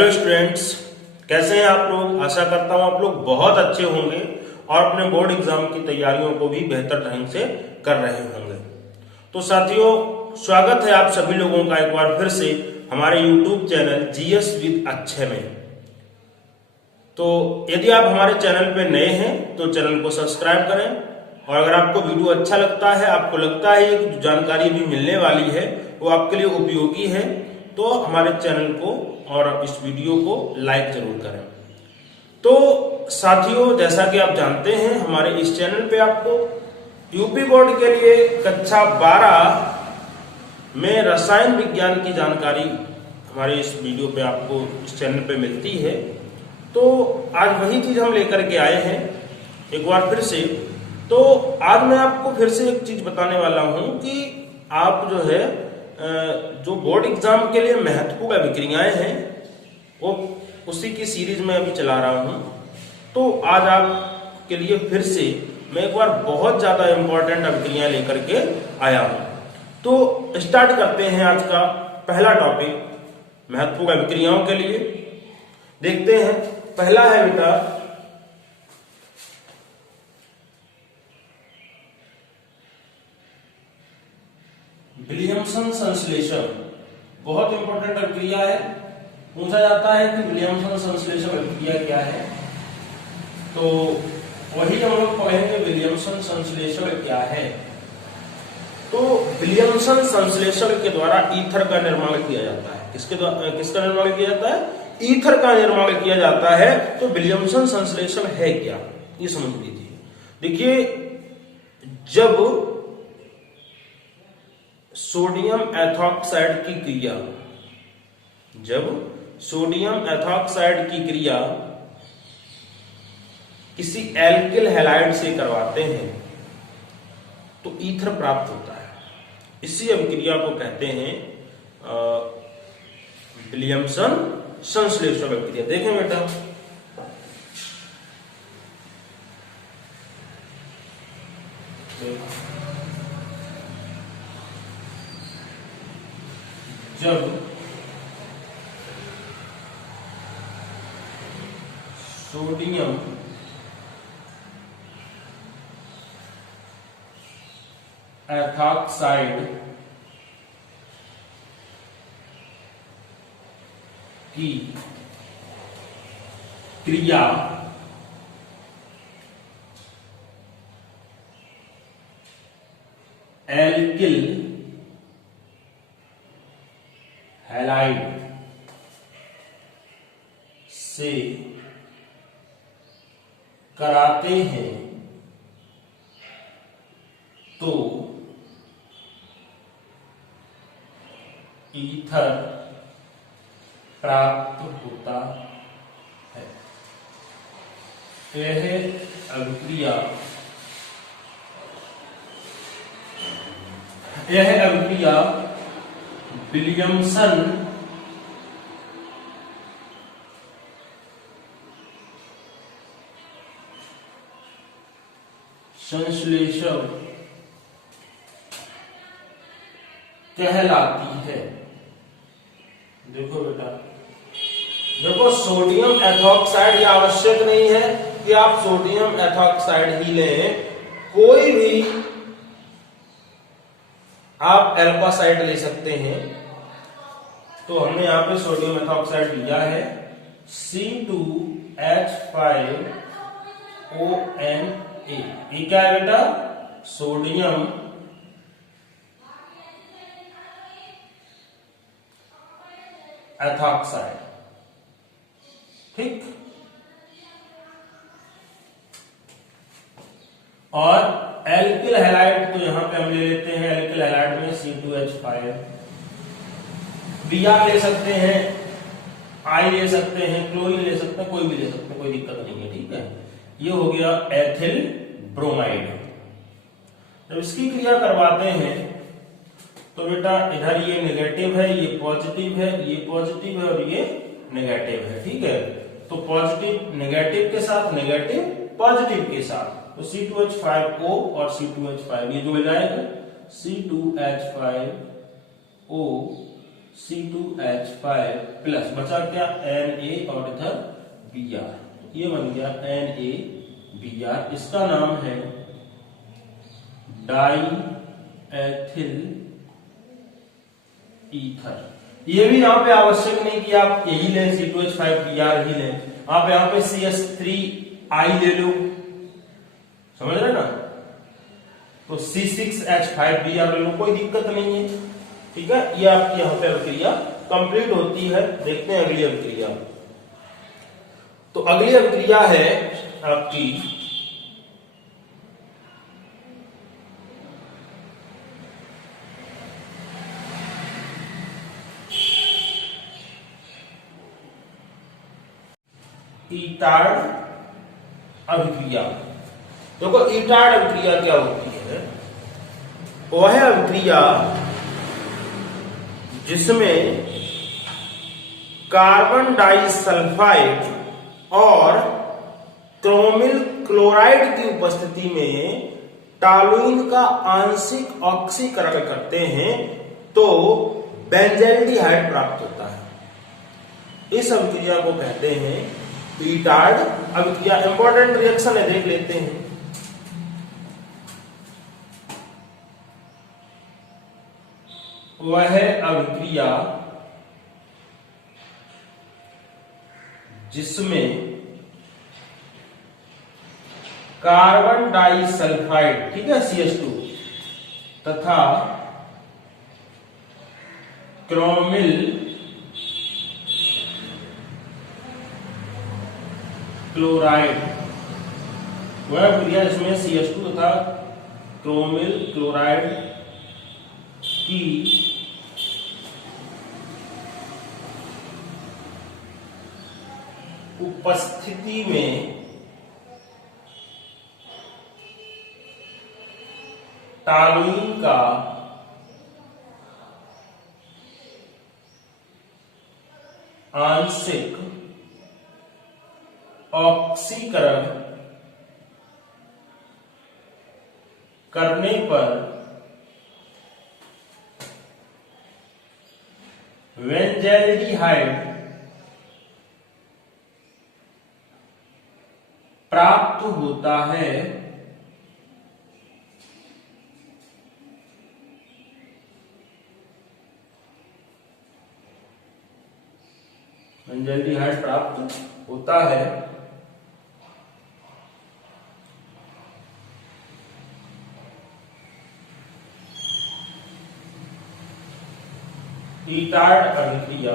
Hello students, कैसे हैं आप लोग। आशा करता हूं आप लोग बहुत अच्छे होंगे और अपने बोर्ड एग्जाम की तैयारियों को भी बेहतर ढंग से कर रहे होंगे। तो साथियों, स्वागत है आप सभी लोगों का एक बार फिर से हमारे YouTube channel GS with Akshay में। तो यदि आप हमारे चैनल पे नए हैं तो चैनल को सब्सक्राइब करें, और अगर आपको वीडियो अच्छा लगता है, आपको लगता है कि जो जानकारी भी मिलने वाली है वो आपके लिए उपयोगी है, तो हमारे चैनल को और इस वीडियो को लाइक जरूर करें। तो साथियों, जैसा कि आप जानते हैं, हमारे इस चैनल पे आपको यूपी बोर्ड के लिए कक्षा 12 में रसायन विज्ञान की जानकारी हमारे इस वीडियो पे आपको इस चैनल पे मिलती है। तो आज वही चीज हम लेकर के आए हैं एक बार फिर से। तो आज मैं आपको फिर से एक चीज बताने वाला हूं कि आप जो है जो बोर्ड एग्जाम के लिए महत्वपूर्ण अभिक्रियाएं हैं वो उसी की सीरीज में अभी चला रहा हूं। तो आज आपके लिए फिर से मैं एक बार बहुत ज्यादा इंपॉर्टेंट अभिक्रियाएं लेकर के आया हूं। तो स्टार्ट करते हैं आज का पहला टॉपिक महत्वपूर्ण अभिक्रियाओं के लिए। देखते हैं, पहला है बेटा विलियमसन संश्लेषण। बहुत इंपॉर्टेंट अभिक्रिया है। पूछा जाता है कि विलियमसन संश्लेषण अभिक्रिया क्या है, तो वही हम लोग पढ़ेंगे विलियमसन संश्लेषण क्या है। तो विलियमसन संश्लेषण के द्वारा ईथर का निर्माण किया जाता है। किसका निर्माण किया जाता है? ईथर का निर्माण किया जाता है। तो विलियमसन संश्लेषण है क्या, ये समझ लीजिए। देखिए, जब सोडियम एथॉक्साइड की क्रिया किसी एल्किल हैलाइड से करवाते हैं तो ईथर प्राप्त होता है। इसी अभिक्रिया को कहते हैं विलियमसन संश्लेषण अभिक्रिया। देखें बेटा, जब सोडियम एथॉक्साइड की क्रिया एल्किल हैलाइड से कराते हैं तो ईथर प्राप्त होता है। यह अभिक्रिया विलियमसन संश्लेषण कहलाती है। देखो बेटा, देखो सोडियम एथॉक्साइड, ये आवश्यक नहीं है कि आप सोडियम एथॉक्साइड ही लें, कोई भी आप एल्कासाइड ले सकते हैं। तो हमने यहां पे सोडियम एथॉक्साइड लिया है C2H5ONA। ये क्या है बेटा? Sodium ethoxide. ठीक, और एल्किल हैलाइड, तो यहां पे हम ले लेते हैं एल्किल हैलाइड में C2H5। Br ले सकते हैं, I ले सकते हैं, क्लोरीन ले सकते हैं, कोई भी ले सकते हैं, कोई दिक्कत नहीं है। ठीक है, ये हो गया एथिल ब्रोमाइड। जब इसकी क्रिया करवाते हैं तो बेटा इधर ये नेगेटिव है, ये पॉजिटिव है, ये पॉजिटिव है और ये नेगेटिव है। ठीक है, तो पॉजिटिव नेगेटिव के साथ, नेगेटिव पॉजिटिव के साथ, तो C2H5O और C2H5 ये जुड़ जाएगा। C2H5O C2H5 प्लस बचा क्या Na और इधर Br, ये बन गया NaBr। इसका नाम है डाई एथिल ईथर। ये भी यहाँ पे आवश्यक नहीं कि आप यही लें C2H5Br ही लें, आप यहाँ पे CH3I ले लो, समझ रहे ना, तो C6H5Br ले लो, कोई दिक्कत नहीं है। ठीक है, ये आपकी यहाँ पे अभिक्रिया कंप्लीट होती है। देखते हैं अगली अभिक्रिया। तो अगली अभिक्रिया है आपकी ईटार्ड अभिक्रिया। देखो ईटार्ड अभिक्रिया क्या होती है, वह अभिक्रिया जिसमें कार्बन डाइसल्फाइड और क्रोमिल क्लोराइड की उपस्थिति में टॉलुइन का आंशिक ऑक्सीकरण करते हैं तो बेंजल्डिहाइड प्राप्त होता है। इस अभिक्रिया को कहते हैं ईटार्ड अभिक्रिया। इंपॉर्टेंट रिएक्शन है, देख लेते हैं। वह अभिक्रिया जिसमें कार्बन डाइसल्फाइड, ठीक है, CH2 तथा क्रोमिल क्लोराइड, वह अभिक्रिया जिसमें CH2 तथा क्रोमिल क्लोराइड की उपस्थिति में टॉलुइन का आंशिक ऑक्सीकरण करने पर बेंजल्डिहाइड प्राप्त होता है। बेंजल्डिहाइड प्राप्त होता है ईटार्ड अभिक्रिया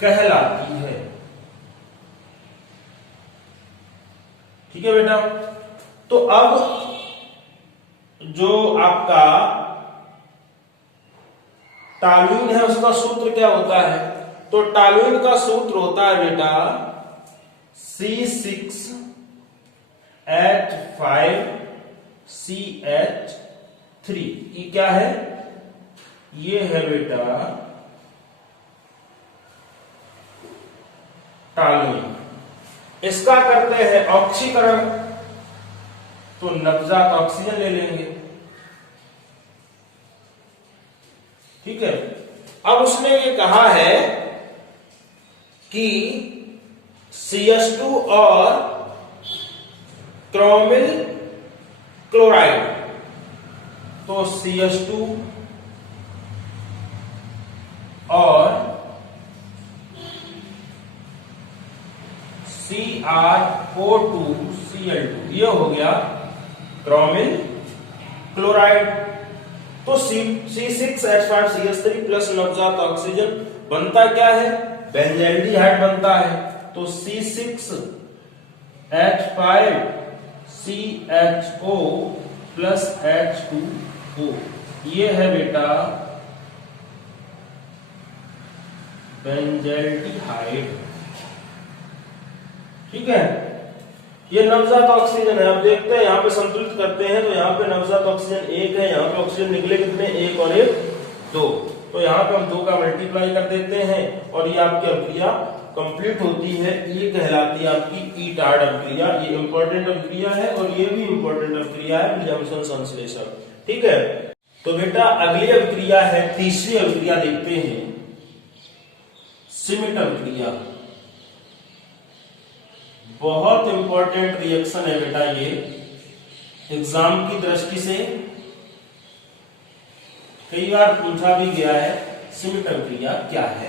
कहलाती है। ठीक है बेटा, तो अब जो आपका टॉलुइन है उसका सूत्र क्या होता है, तो टॉलुइन का सूत्र होता है बेटा C6H5CH3। ये क्या है, ये है बेटा टॉलुइन। इसका करते हैं ऑक्सीकरण, तो नवजात ऑक्सीजन ले लेंगे। ठीक है, अब उसने ये कहा है कि CH2 और क्रोमिल क्लोराइड, तो CH2 और CrO2Cl2, ये हो गया क्रोमिल क्लोराइड। तो C6H5CH3 प्लस नवजात ऑक्सीजन बनता क्या है, बेंजल्डिहाइड बनता है। तो C6H5CHO प्लस H2O, ये है बेटा बेंजल्डिहाइड। ठीक है, ये नवजात ऑक्सीजन है। अब देखते हैं यहाँ पे संतुलित करते हैं, तो यहाँ पे नवजात ऑक्सीजन 1 है, यहाँ पे ऑक्सीजन निकले कितने, 1 और 1 2, तो यहाँ पे हम 2 का मल्टीप्लाई कर देते हैं और ये आपकी अभिक्रिया कंप्लीट होती है। ये कहलाती है आपकी ईटार्ड अभिक्रिया। ये इंपॉर्टेंट अभिक्रिया है और ये भी इंपॉर्टेंट अभिक्रिया है, प्रिजम्पशन संश्लेषण। ठीक है, तो बेटा अगली अभिक्रिया है, तीसरी अभिक्रिया देखते हैं, सिमिट अभिक्रिया। बहुत इंपॉर्टेंट रिएक्शन है बेटा ये एग्जाम की दृष्टि से, कई बार पूछा भी गया है सिमिट अभिक्रिया क्या है।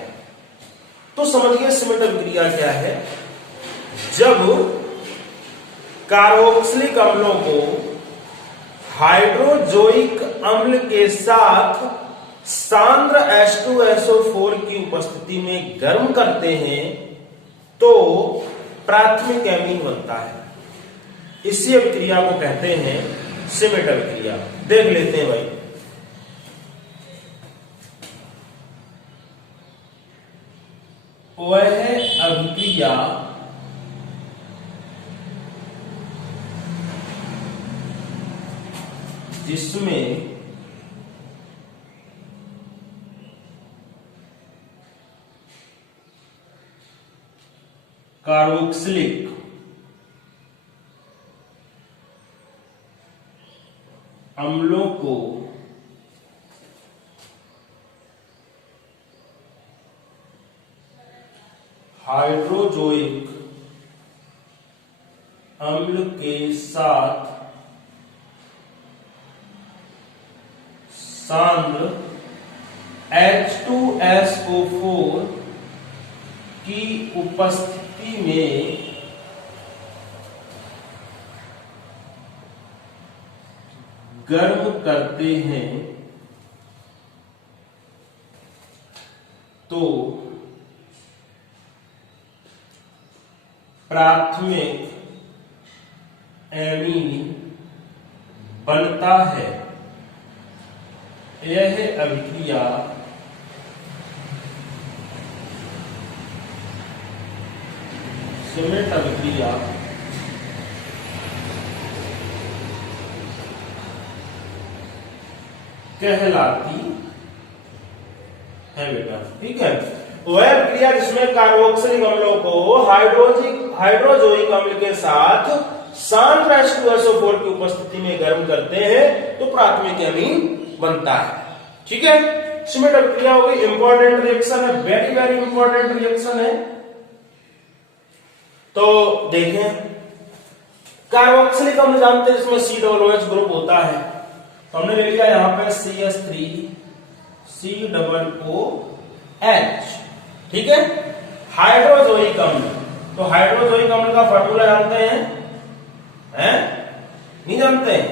तो समझिए सिमिट अभिक्रिया क्या है। जब कार्बोक्सिलिक अम्लों को हाइड्रोजोइक अम्ल के साथ सांद्र H2SO4 की उपस्थिति में गर्म करते हैं तो प्राथमिक एमीन बनता है। इसी अभिक्रिया को कहते हैं सिमिट अभिक्रिया। देख लेते हैं भाई। वह अभिक्रिया जिसमें कार्बोक्सिलिक अम्लों को हाइड्रोजोइक अम्ल के साथ सांद्र H2SO4 की उपस्थिति में गर्म करते हैं तो प्राथमिक एमीन बनता है। यह अभिक्रिया सिमिट अभिक्रिया कहलाती है बेटा। ठीक है, वह अभिक्रिया जिसमें कार्बोक्सिलिक अम्लों को हाइड्रोजोइक अम्ल के साथ सांद्र H2SO4 की उपस्थिति में गर्म करते हैं तो प्राथमिक एमीन बनता है। ठीक है, सिमिट अभिक्रिया हो गई, इंपॉर्टेंट रिएक्शन है, वेरी वेरी इंपॉर्टेंट रिएक्शन है। तो देखें, कार्बोक्सिलिक अम्ल जानते हैं जिसमें COOH ग्रुप होता है, तो हमने ले लिया यहां पे CH3 COOH। ठीक है, हाइड्रोजोइक अम्ल, तो हाइड्रोजोइक अम्ल का फॉर्मूला जानते हैं? नहीं जानते हैं?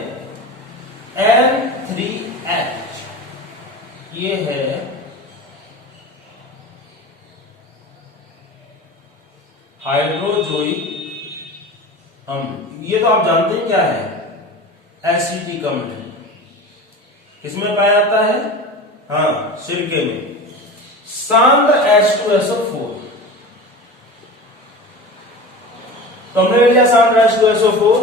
N3H, ये है हाइड्रोजोइक अम्ल। ये तो आप जानते हैं क्या है, एसिटिक अम्ल। किसमें पाया जाता है? हाँ, सिरके में। सांद्र H2SO4, तो हमने ले लिया सांद्र H2SO4।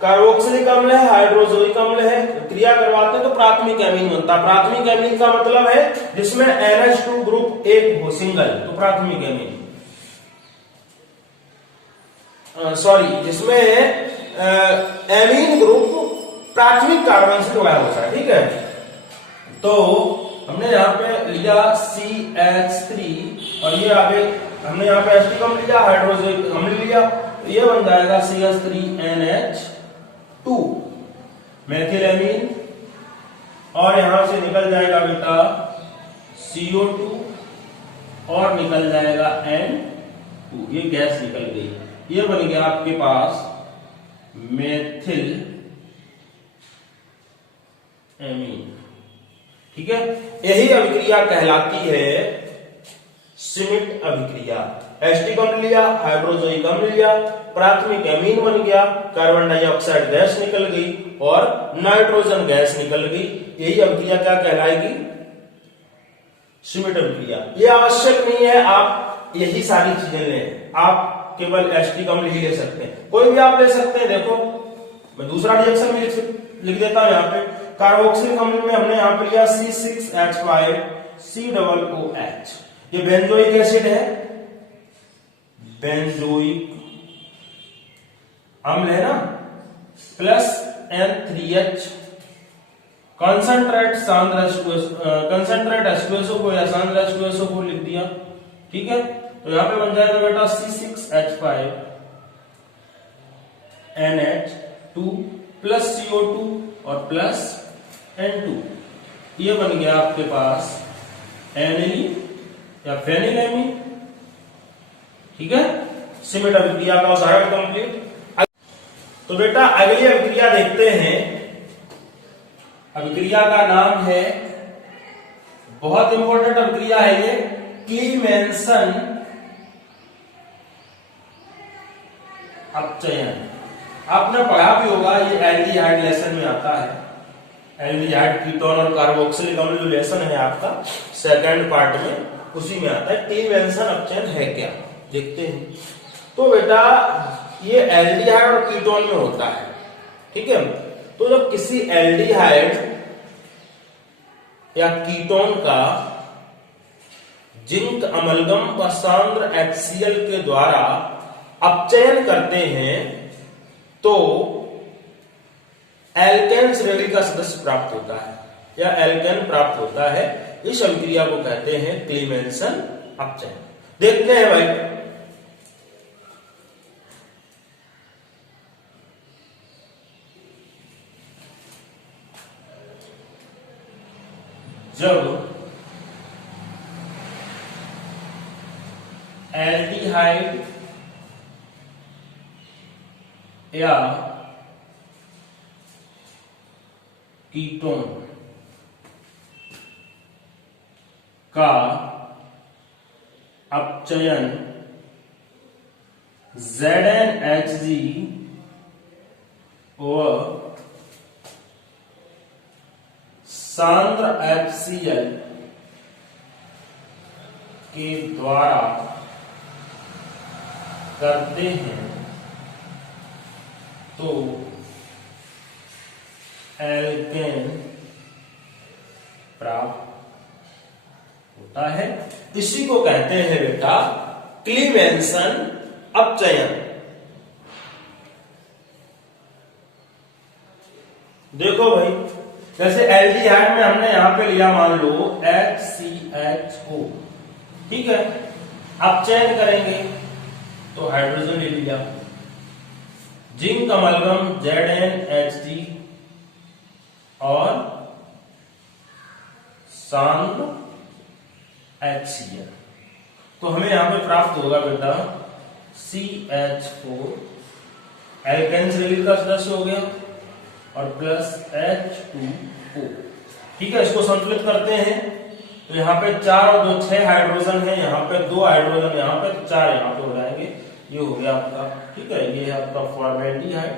कार्बोक्सिलिक अम्ल है, हाइड्रोजोइक अम्ल है, क्रिया करवाते हैं तो प्राथमिक एमीन बनता है। प्राथमिक एमीन का मतलब है जिसमें NH2 ग्रुप एक हो, सिंगल, तो प्राथमिक एमीन। सॉरी, जिसमें एमीन ग्रुप प्राथमिक कार्बन से जुड़ा होता है। ठीक है, तो हमने यहाँ पे लिया CH3 और ये आगे हमने यहाँ पे एसिटिक अम्ल लिया, हाइड्रोजोइक अम्ल लिया, तो ये बन जाएगा CH3NH2 मेथिलेमीन, और यहां से निकल जाएगा बेटा CO2 और निकल जाएगा N2, ये गैस निकल गई। ये बन गया आपके पास मेथिल एमीन। ठीक है, यही अभिक्रिया कहलाती है सिमिट अभिक्रिया। एसिटिक अम्ल लिया, हाइड्रोजोइक अम्ल लिया, प्राथमिक एमीन बन गया, कार्बन डाइऑक्साइड गैस निकल गई और नाइट्रोजन गैस निकल गई। यही अभिक्रिया क्या कहलाएगी? सिमिट अभिक्रिया। ये आवश्यक नहीं है आप यही सारी चीजें लें, आप केवल एसिटिक अम्ल ही ले सकते हैं, कोई भी आप ले सकते हैं। देखो, मैं दूसरा रिएक्शन भी लिख देता हूं यहाँ पे। कार्बोक्सिलिक अम्ल में हमने यहाँ पे लिया C6H5 COOH, ये बेंजोइक एसिड है, बेंजोइक अम्ल है ना, plus N3H concentrate सांद्र concentrate H2SO को या सांद्र H2SO को लिख दिया, ठीक है। तो यहां पे बन जाएगा बेटा C6H5NH2 प्लस CO2 और प्लस N2, ये बन गया आपके पास एनिली या फेनिलएमीन, ठीक है। सीमेंट अभिक्रिया का उदाहरण कंप्लीट। तो बेटा अगली अभिक्रिया देखते हैं। अभिक्रिया का नाम है, बहुत इंपॉर्टेंट अभिक्रिया है ये, क्लीमेंसन अपचयन। आपने पढ़ा भी होगा, ये एल्डिहाइड लेसन में आता है। एल्डिहाइड कीटोन और कार्बोक्सिलिक अम्ल जो लेसन है आपका सेकंड पार्ट में, उसी में आता है। क्लीमेंसन अपचयन है क्या, देखते हैं। तो बेटा ये एल्डिहाइड और कीटोन में होता है, ठीक है। तो जब किसी एल्डिहाइड या कीटोन का जिंक अमलगम व सांद्र HCl के द्वारा अपचयन करते हैं तो एल्केन श्रेणी का सदस्य प्राप्त होता है या एल्केन प्राप्त होता है। इस अभिक्रिया को कहते हैं क्लीमेंसन अपचयन। देखते हैं भाई। जब एल्डिहाइड या कीटोन का अपचयन ZnHg व सांद्र HCl के द्वारा करते हैं तो एल्केन प्राप्त होता है। इसी को कहते हैं बेटा क्लीमेंसन अपचयन। देखो भाई, जैसे एल्डिहाइड में हमने यहां पे लिया मान लो HCHO, ठीक है। अपचयन करेंगे तो हाइड्रोजन ले लिया, जिंक अमलगम ZnHg और सांद्र HCl, तो हमें यहां पे प्राप्त होगा बेटा CH4, एल्केन श्रेणी का सदस्य हो गया, और प्लस H2O, ठीक है। इसको संतुलित करते हैं तो यहाँ पे 4 और 2 6 हाइड्रोजन है, यहाँ पे 2 हाइड्रोजन, यहाँ पे 4 यहाँ पे हो जाएंगे। ये हो गया आपका, ठीक है। ये है आपका फॉर्मेल्डिहाइड,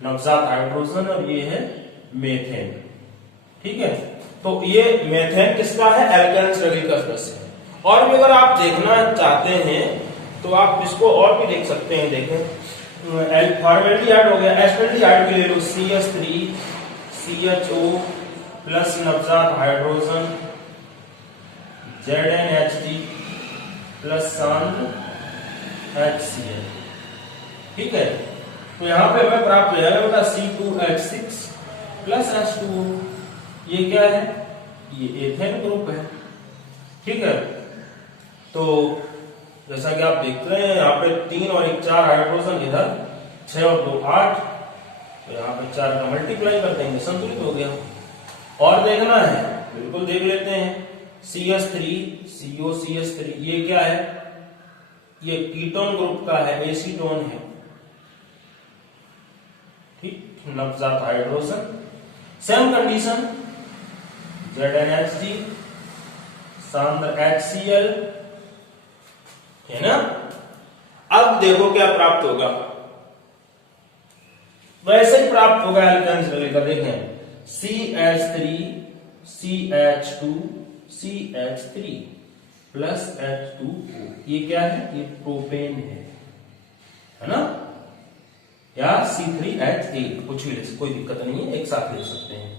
नवजात हाइड्रोजन, और ये है मेथेन, ठीक है। तो ये मेथेन किसका है, एल्केन श्रेणी का सदस्य है। और भी अगर आप देखना चाहते हैं तो आप इसको और भी देख सकते हैं। देखें, फॉर्मेल्डिहाइड हो गया, एस्पेल्डिहाइड के ले लो CH3CHO प्लस नवजात हाइड्रोजन ZnHg प्लस सांद्र HCl, ठीक है। तो यहां पे हमें प्राप्त हो जाएगा बेटा C2H6 प्लस H2O। ये क्या है, ये एथेन ग्रुप है, ठीक है। तो जैसा कि आप देख रहे हैं यहाँ पे 3 और 1 4 हाइड्रोजन, इधर 6 और 2 8, तो यहाँ पे 4 का मल्टीप्लाई कर देंगे, संतुलित हो गया। और देखना है, बिल्कुल देख लेते हैं। CH3COCH3, ये क्या है, ये कीटोन ग्रुप का है, एसीटोन है, ठीक। नवजात hydrogen, same condition, ZnHg सांद्र HCl, है ना। अब देखो क्या प्राप्त होगा, वैसे ही प्राप्त होगा एल्केन श्रेणी का। देखें CH3CH2CH3 प्लस H2O, ये क्या है, ये प्रोपेन है ना, या C3H8, कुछ भी ले, कोई दिक्कत नहीं है, एक साथ ले सकते हैं,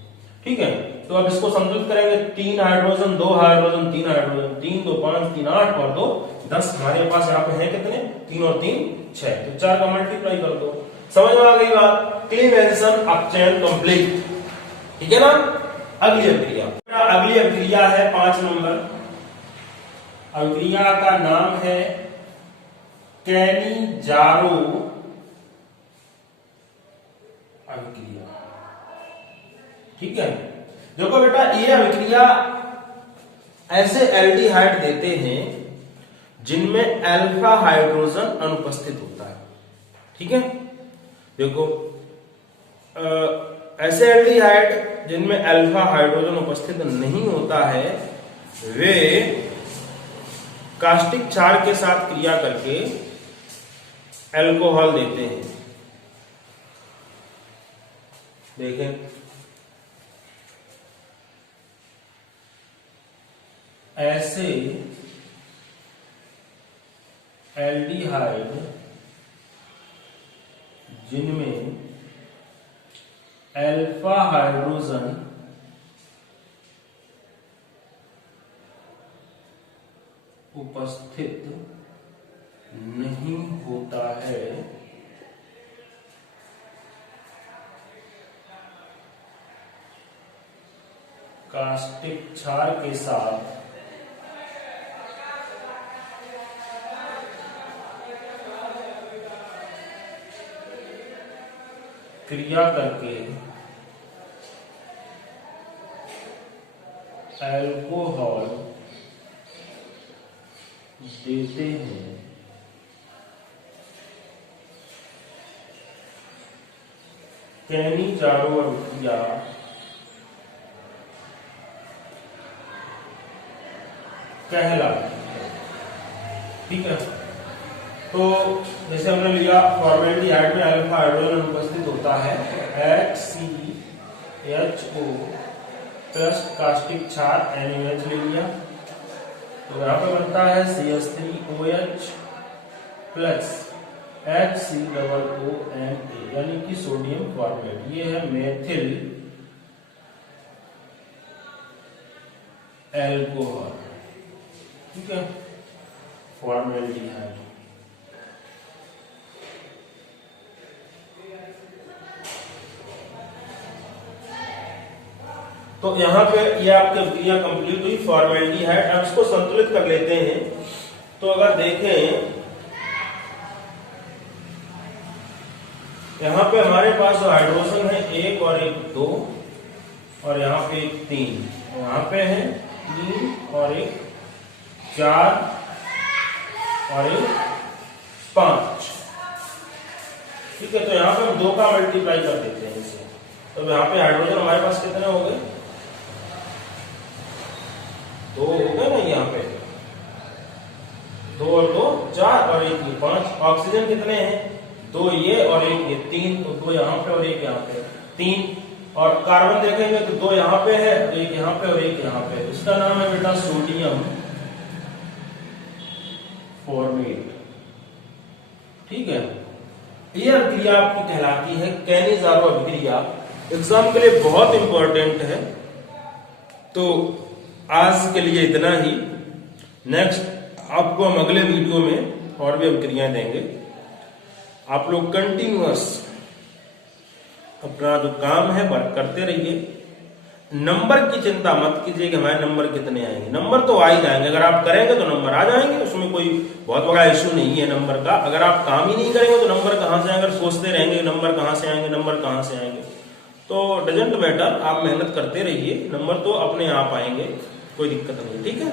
ठीक है। तो अब इसको संतुलित करेंगे, 3 हाइड्रोजन 2 हाइड्रोजन 3 हाइड्रोजन, 3 2 5 3 8 और 2 10। हमारे पास यहाँ पे है कितने, 3 और 3 6, तो 4 का मल्टीप्लाई कर दो। समझ में आ गई बात? क्लीवेंशन अपचयन कंप्लीट। ठीक है ना? अगली अभिक्रिया, अगली अभिक्रिया है 5 नंबर। अभिक्रिया का नाम है कैनिजारो अभिक्रिया। ठीक है, देखो बेटा, ये अभिक्रिया ऐसे एल्डिहाइड देते हैं जिनमें अल्फा हाइड्रोजन अनुपस्थित होता है। ठीक है, देखो ऐसे एल्डिहाइड जिनमें अल्फा हाइड्रोजन उपस्थित नहीं होता है वे कास्टिक क्षार के साथ क्रिया करके अल्कोहल देते हैं। देखें, ऐसे एल्डिहाइड जिनमें अल्फा हाइड्रोजन उपस्थित नहीं होता है कास्टिक क्षार के साथ क्रिया करके अल्कोहल देते हैं। कैनिजारो अभिक्रिया कहलाती है। ठीक है, तो जैसे हमने लिया फॉर्मेल्डिहाइड में अल्फा हाइड्रोजन उपस्थित होता है, HCHO प्लस कास्टिक क्षार NaOH ले लिया, तो यहाँ पे बनता है CH3OH प्लस HCOONA यानी कि सोडियम फॉर्मेट। ये है मेथिल एल्कोहल। ठीक है, फॉर्मेल्डिहाइड। तो यहाँ पे ये आपकी अभिक्रिया कंप्लीट हुई, फॉर्मेल्डिहाइड। अब इसको संतुलित कर लेते हैं। तो अगर देखें यहाँ पे हमारे पास जो हाइड्रोजन है 1 और 1 2 और यहाँ पे 1 3, यहाँ पे है 3 और 1 4 और 1 5। ठीक है, तो यहाँ पे हम 2 का मल्टीप्लाई कर देते हैं इसे। तो यहाँ पे हाइड्रोजन हमारे पास कितने हो गए? 2 हो गए ना, यहाँ पे 2 और 2 4 और 1 ये 5। ऑक्सीजन कितने हैं? 2 ये और 1 ये 3, तो 2 यहाँ पे और 1 यहाँ पे 3। और कार्बन देखेंगे तो 2 यहाँ पे है, 1 यहाँ पे और 1 यहाँ पे। इसका नाम है बेटा सोडियम फॉर्मेट। ठीक है, यह अभिक्रिया आपकी कहलाती है कैनिजारो अभिक्रिया। एग्जाम के लिए बहुत इंपॉर्टेंट है। तो आज के लिए इतना ही। नेक्स्ट आपको हम अगले वीडियो में और भी अभिक्रियाएं देंगे। आप लोग कंटिन्यूअस अपना जो काम है वर्क करते रहिए। नंबर की चिंता मत कीजिए कि हमारे नंबर कितने आएंगे। नंबर तो आ ही जाएंगे, अगर आप करेंगे तो नंबर आ जाएंगे, उसमें कोई बहुत बड़ा इश्यू नहीं है नंबर का। अगर आप काम ही नहीं करेंगे तो नंबर कहां से आएंगे? अगर सोचते रहेंगे नंबर कहां से आएंगे, नंबर कहां से आएंगे, तो डजंट मैटर। आप मेहनत करते रहिए, नंबर तो अपने आप आएंगे, कोई दिक्कत नहीं। ठीक है।